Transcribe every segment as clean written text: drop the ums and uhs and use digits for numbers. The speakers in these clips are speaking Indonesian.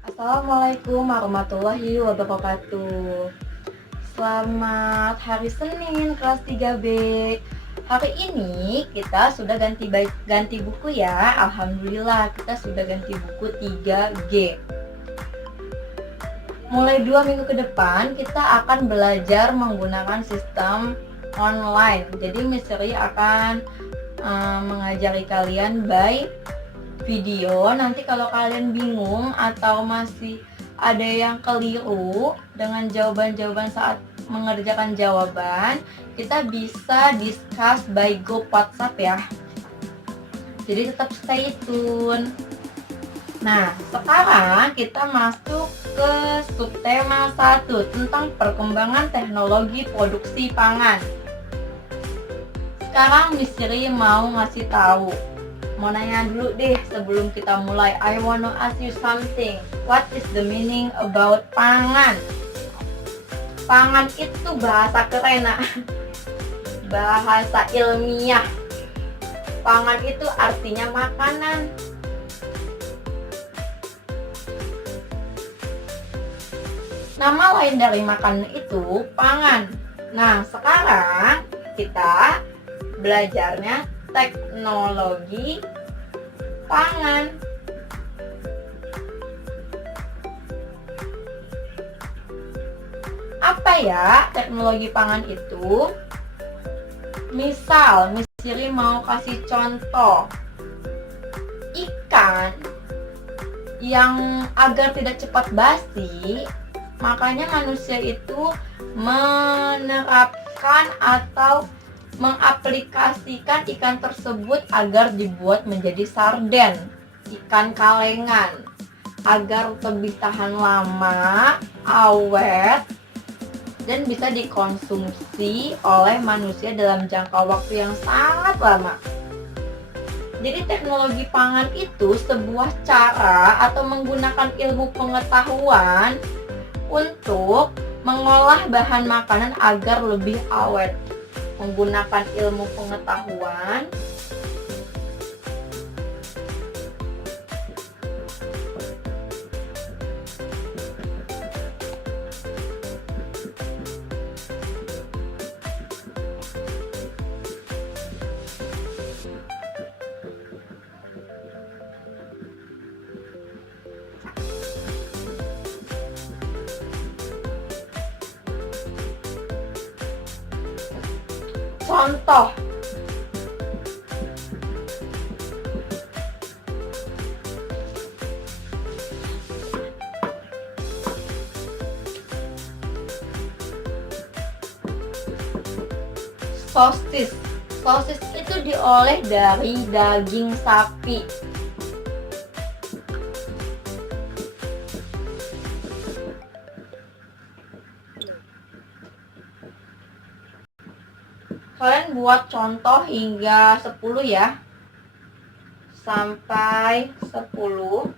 Assalamualaikum warahmatullahi wabarakatuh. Selamat hari Senin kelas 3B. Hari ini kita sudah ganti buku ya. Alhamdulillah kita sudah ganti buku 3G. Mulai 2 minggu ke depan kita akan belajar menggunakan sistem online. Jadi Misteri akan mengajari kalian by video. Nanti kalau kalian bingung atau masih ada yang keliru dengan jawaban-jawaban saat mengerjakan jawaban, kita bisa discuss by group WhatsApp ya. Jadi tetap stay tune. Nah, sekarang kita masuk ke subtema 1 tentang perkembangan teknologi produksi pangan. Sekarang Misteri mau ngasih tahu. Mau nanya dulu deh sebelum kita mulai. I wanna ask you something. What is the meaning about pangan? Pangan itu bahasa keren, bahasa ilmiah. Pangan itu artinya makanan. Nama lain dari makanan itu pangan. Nah, sekarang kita belajarnya teknologi pangan. Apa ya teknologi pangan itu? Misal, Misteri mau kasih contoh. Ikan yang agar tidak cepat basi, makanya manusia itu menerapkan atau mengaplikasikan ikan tersebut agar dibuat menjadi sarden, ikan kalengan, agar lebih tahan lama, awet, dan bisa dikonsumsi oleh manusia dalam jangka waktu yang sangat lama. Jadi teknologi pangan itu sebuah cara atau menggunakan ilmu pengetahuan untuk mengolah bahan makanan agar lebih awet. Menggunakan ilmu pengetahuan contoh. Sosis. Sosis itu diolah dari daging sapi. Kalian buat contoh hingga 10 ya. Sampai 10.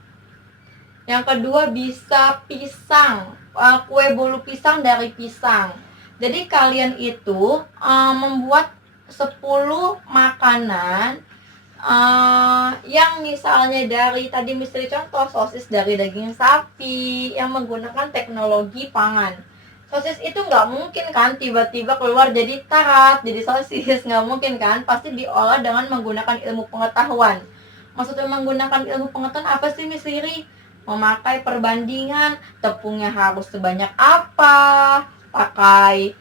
Yang kedua bisa pisang. Kue bolu pisang dari pisang. Jadi kalian itu membuat 10 makanan yang misalnya dari tadi Misteri contoh sosis dari daging sapi yang menggunakan teknologi pangan. Sosis itu nggak mungkin kan tiba-tiba keluar jadi tarat, jadi sosis, nggak mungkin kan, pasti diolah dengan menggunakan ilmu pengetahuan. Maksudnya menggunakan ilmu pengetahuan apa sih Misteri? Memakai perbandingan, tepungnya harus sebanyak apa, pakai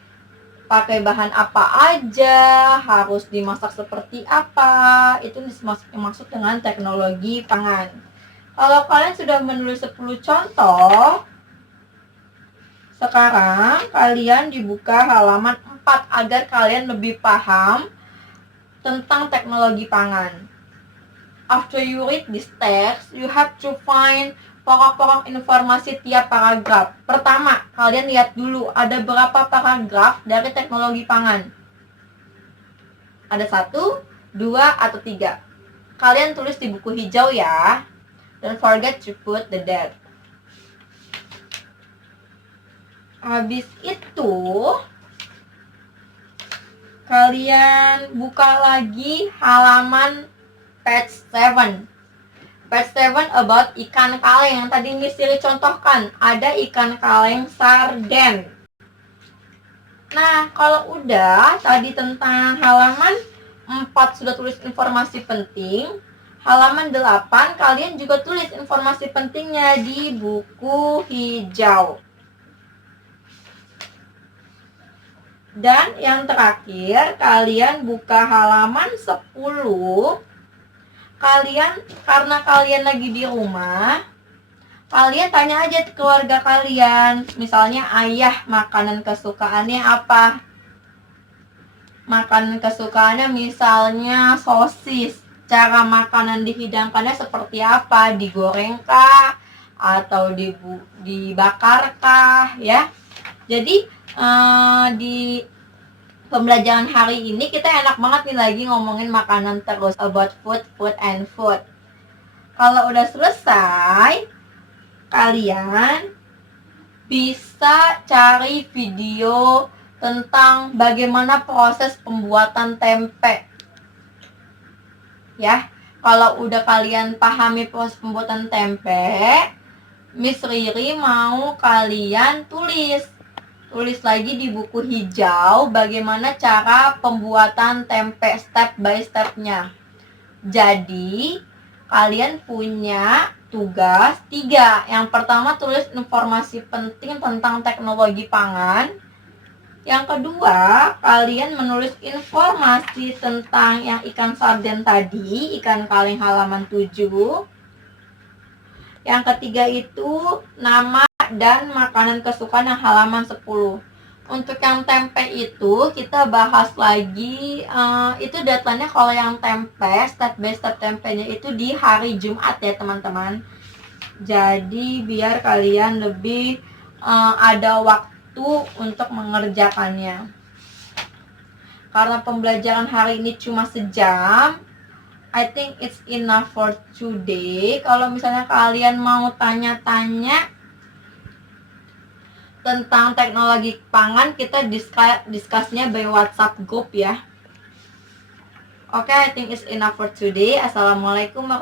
bahan apa aja, harus dimasak seperti apa, itu dimaksud dengan teknologi pangan. Kalau kalian sudah menulis 10 contoh, sekarang kalian dibuka halaman 4 agar kalian lebih paham tentang teknologi pangan. After you read this text, you have to find pokok-pokok informasi tiap paragraf. Pertama, kalian lihat dulu ada berapa paragraf dari teknologi pangan. Ada 1, 2, atau 3. Kalian tulis di buku hijau ya. Don't forget to put the date. Habis itu kalian buka lagi halaman page 7. Part 7 about ikan kaleng yang tadi Miss Siri contohkan. Ada ikan kaleng sarden. Nah, kalau udah tadi tentang halaman 4 sudah tulis informasi penting. Halaman 8 kalian juga tulis informasi pentingnya di buku hijau. Dan yang terakhir, kalian buka halaman 10. Karena kalian lagi di rumah, kalian tanya aja ke keluarga kalian. Misalnya ayah makanan kesukaannya apa? Makanan kesukaannya misalnya sosis. Cara makanan dihidangkannya seperti apa? Digoreng kah? Atau dibakar kah? Ya. Jadi di pembelajaran hari ini kita enak banget nih lagi ngomongin makanan terus, about food and food. Kalau udah selesai, kalian bisa cari video tentang bagaimana proses pembuatan tempe. Ya, kalau udah kalian pahami proses pembuatan tempe, Miss Riri mau kalian tulis lagi di buku hijau bagaimana cara pembuatan tempe step by stepnya. Jadi kalian punya tugas 3. Yang pertama tulis informasi penting tentang teknologi pangan. Yang kedua, kalian menulis informasi tentang yang ikan sarden tadi, ikan kaleng halaman 7. Yang ketiga itu nama dan makanan kesukaan yang halaman 10. Untuk yang tempe itu kita bahas lagi, itu datanya kalau yang tempe, step by step tempenya itu di hari Jumat ya teman-teman. Jadi biar kalian lebih ada waktu untuk mengerjakannya. Karena pembelajaran hari ini cuma sejam, I think it's enough for today. Kalau misalnya kalian mau tanya-tanya tentang teknologi pangan, kita discussnya by WhatsApp group ya. Oke, I think it's enough for today. Assalamualaikum warahmatullahi wabarakatuh.